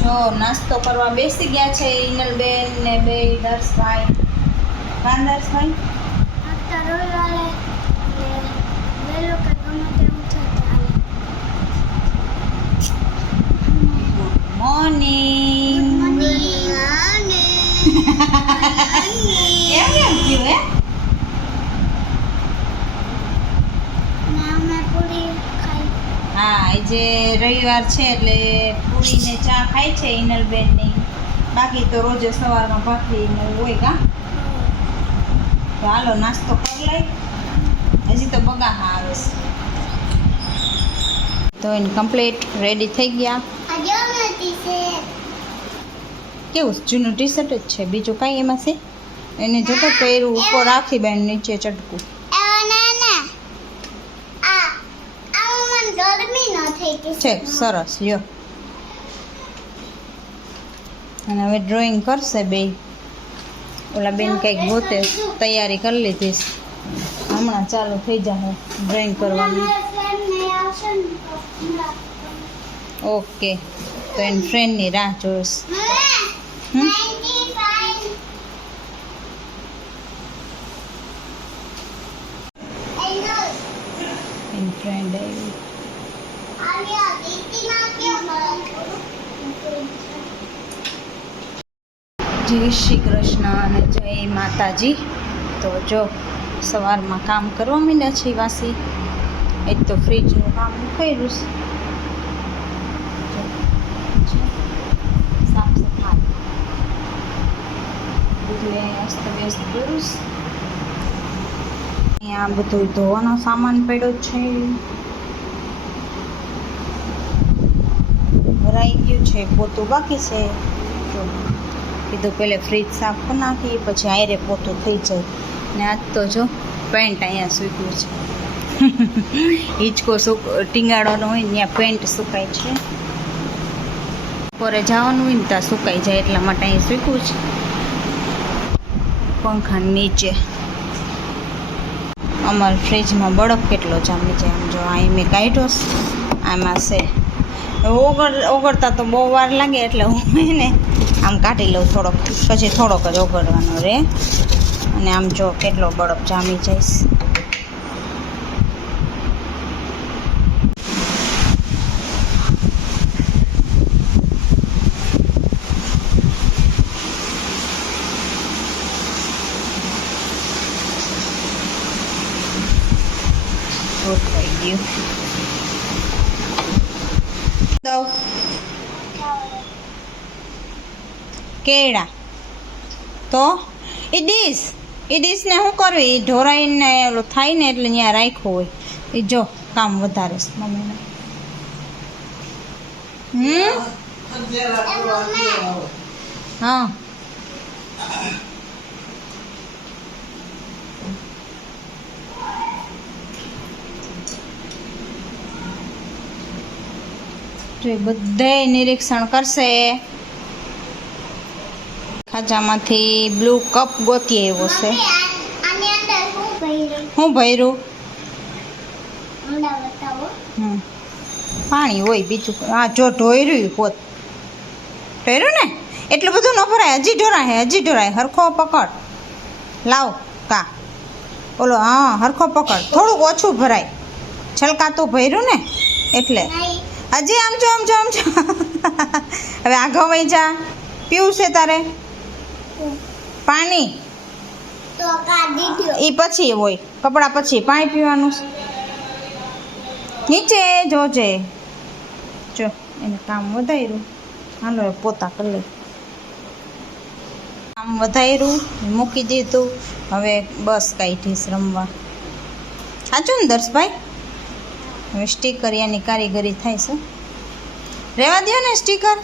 જો નાસ્તો કરવા બેસી ગયા છે ઇનલબેન ને બે દર્શભાઈ. કાન દર્શભાઈ મોર્નિંગ. કેમ થયું હે? હા આજે રવિવાર છે એટલે પૂરીને ચા ખાય છે ઇનલબેનની. બાકી તો રોજે સવારમાં ભાખરી ને એવું હોય કા. તો હાલો નાસ્તો કરી લઈ. હજી તો બગાહા આવે છે. તો એને કમ્પ્લીટ રેડી થઈ ગયા. કેવું જૂનું ટી શર્ટ જ છે, બીજું કાંઈ એમાં છે? એને જતો પહેરું ઉપર રાખી બેન નીચે ચટકું. છે સરસ યો. અને હવે ડ્રોઈંગ કરશે બે. ઓલા બેન કંઈક ગોતે તૈયારી કરી લીધી. હમણાં ચાલુ થઈ જાય ડ્રોઈંગ કરવાની. ઓકે તો એની ફ્રેન્ડની રાહ જોઈશ. એની ફ્રેન્ડ આવી. જય શ્રી કૃષ્ણ અને જય માતાજી. તો જો સવારમાં કામ કરવા માંડ્યા છે વાસી. એક તો ફ્રીજનું કામ કર્યું છે, સાફ સફાઈ બધું અસ્ત વ્યસ્ત કર્યું. અહીંયા બધું ધોવાનો સામાન પડ્યો છે. ભરાઈ ગયું છે, પોતું બાકી છે. જો કીધું પહેલે ફ્રીજ સાફ કરી નાખી પછી આયરે પોતું થઈ જાય. ને આજ તો જો પેન્ટ અહીંયા સૂક્યું છે. હિંચકો ટીંગાડવાનો હોય ને ત્યાં પેન્ટ સુકાય છે. બપોરે જવાનું હોય ને ત્યાં સુકાઈ જાય એટલા માટે અહીં સૂક્યું છે પંખા નીચે. અમારા ફ્રીજમાં બરફ કેટલો જામી જાય. આમ જો અહીં મેં કાઢ્યો આમાં છે. ઓગળતા તો બહુ વાર લાગે એટલે હું એને આમ કાઢી લઉં થોડોક, પછી થોડોક જ ઓગળવાનો રહે. અને આમ જો કેટલો બરફ જામી જઈશ. થઈ ગયું. કેળા તો એ ડીશને શું કરવી? એ ઢોરાઈને ઓલું થાય ને એટલે ત્યાં રાખ્યું હોય. એ જો કામ વધારે છે મમ્મીને. હા જો બધાય નિરીક્ષણ કરશે. ખાજામાંથી બ્લુ કપ ગોતી આવ્યો છે. શું ભર્યું? પાણી હોય બીજું. હા જો ઢોર્યું પોત ઢોર્યું ને એટલું બધું ન ભરાય. હજી ઢોરાય. હરખો પકડ. લાવ કા બોલો. હા હરખો પકડ. થોડુંક ઓછું ભરાય. છલકાતું ભર્યું ને એટલે. હજી આમ જો હવે આગળ વહી જા. પીવું છે તારે પાણી? એ પછી હોય કપડાં પછી પાણી પીવાનું. નીચે જોજે. જો એને કામ વધાર્યું. હાલો પોતા કરી લે. કામ વધાર્યું મૂકી દીધું. હવે બસ કાઢીશ રમવા. સાચું ને દર્શભાઈ? હવે સ્ટીકર એની કારીગરી થાય છે. રહેવા દો ને સ્ટીકર.